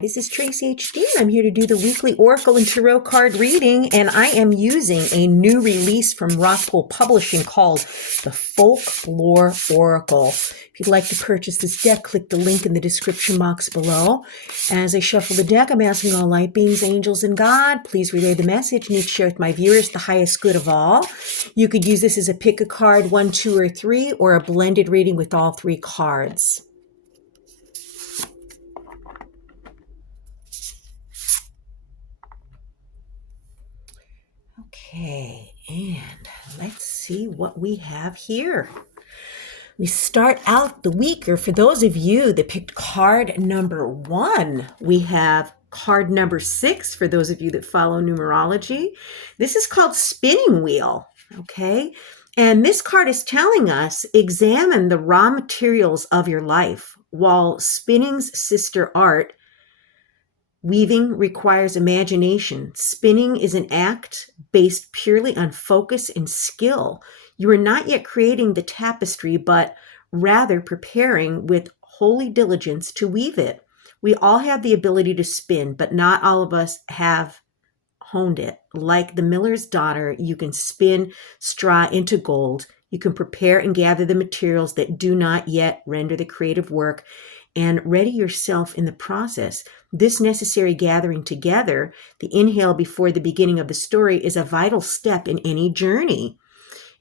This is Tracy H. Dean. I'm here to do the weekly Oracle and Tarot card reading, and I am using a new release from Rockpool Publishing called the Folklore Oracle. If you'd like to purchase this deck, click the link in the description box below. As I shuffle the deck, I'm asking all light beings, angels, and God, please relay the message and each share with my viewers the highest good of all. You could use this as a pick a card, 1, 2, or 3, or a blended reading with all 3 cards. Okay, and let's see what we have here. We start out the week, or for those of you that picked card number 1, we have card number 6 for those of you that follow numerology. This is called Spinning Wheel, okay? And this card is telling us, examine the raw materials of your life. While spinning's sister art, weaving requires imagination. Spinning is an act based purely on focus and skill. You are not yet creating the tapestry, but rather preparing with holy diligence to weave it. We all have the ability to spin, but not all of us have honed it. Like the miller's daughter, you can spin straw into gold. You can prepare and gather the materials that do not yet render the creative work and ready yourself in the process. This necessary gathering together, the inhale before the beginning of the story, is a vital step in any journey.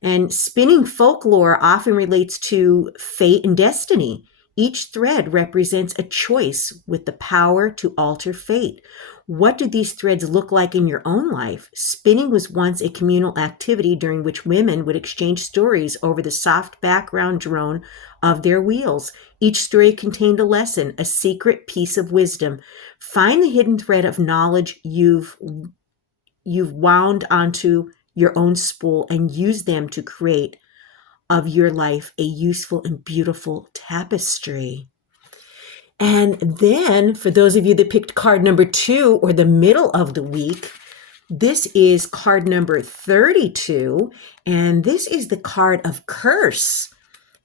And spinning folklore often relates to fate and destiny. Each thread represents a choice with the power to alter fate. What do these threads look like in your own life? Spinning was once a communal activity during which women would exchange stories over the soft background drone of their wheels. Each story contained a lesson, a secret piece of wisdom. Find the hidden thread of knowledge you've wound onto your own spool and use them to create of your life a useful and beautiful tapestry. And then for those of you that picked card number 2 or the middle of the week, this is card number 32, and this is the card of curse.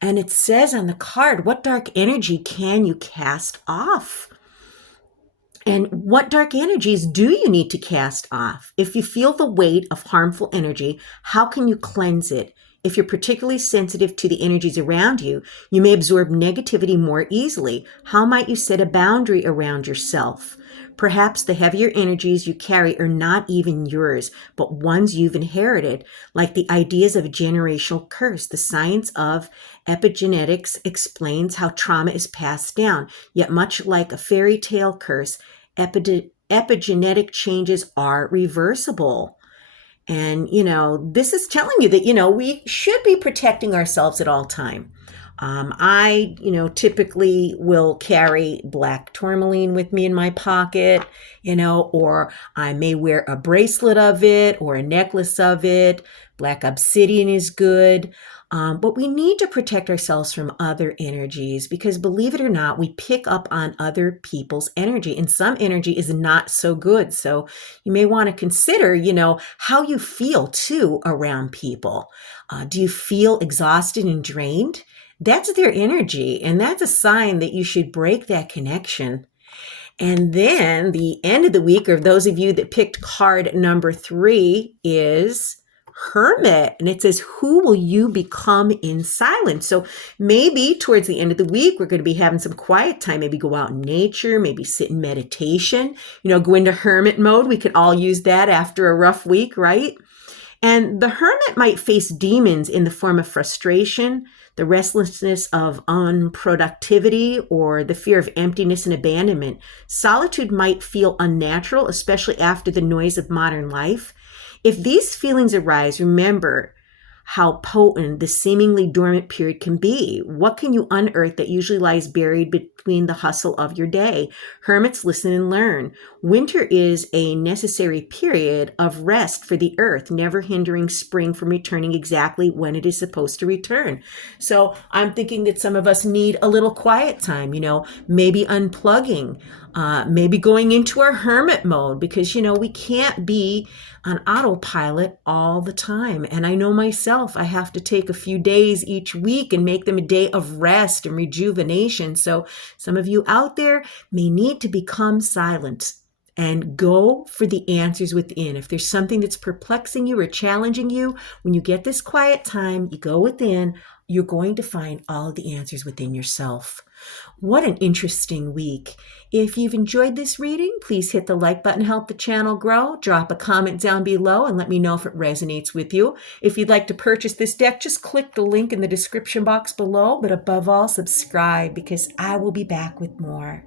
And it says on the card, what dark energy can you cast off? And what dark energies do you need to cast off? If you feel the weight of harmful energy, how can you cleanse it? If you're particularly sensitive to the energies around you, you may absorb negativity more easily. How might you set a boundary around yourself? Perhaps the heavier energies you carry are not even yours, but ones you've inherited, like the ideas of a generational curse. The science of epigenetics explains how trauma is passed down, yet much like a fairy tale curse, epigenetic changes are reversible. And, this is telling you that, we should be protecting ourselves at all time. I, typically will carry black tourmaline with me in my pocket, or I may wear a bracelet of it or a necklace of it. Black obsidian is good. But we need to protect ourselves from other energies because, believe it or not, we pick up on other people's energy, and some energy is not so good. So you may want to consider, how you feel too around people. Do you feel exhausted and drained? That's their energy, and that's a sign that you should break that connection. And then the end of the week, or those of you that picked card number 3, is Hermit, and it says, who will you become in silence? So maybe towards the end of the week, we're going to be having some quiet time, maybe go out in nature, maybe sit in meditation, go into hermit mode. We could all use that after a rough week, right? And the hermit might face demons in the form of frustration, the restlessness of unproductivity, or the fear of emptiness and abandonment. Solitude might feel unnatural, especially after the noise of modern life. If these feelings arise, remember how potent the seemingly dormant period can be. What can you unearth that usually lies buried between the hustle of your day? Hermits, listen and learn. Winter is a necessary period of rest for the earth, never hindering spring from returning exactly when it is supposed to return. So I'm thinking that some of us need a little quiet time, maybe unplugging. Maybe going into our hermit mode because, we can't be on autopilot all the time. And I know myself, I have to take a few days each week and make them a day of rest and rejuvenation. So some of you out there may need to become silent and go for the answers within. If there's something that's perplexing you or challenging you, when you get this quiet time, you go within, you're going to find all of the answers within yourself. What an interesting week. If you've enjoyed this reading, please hit the like button, help the channel grow. Drop a comment down below and let me know if it resonates with you. If you'd like to purchase this deck, just click the link in the description box below. But above all, subscribe because I will be back with more.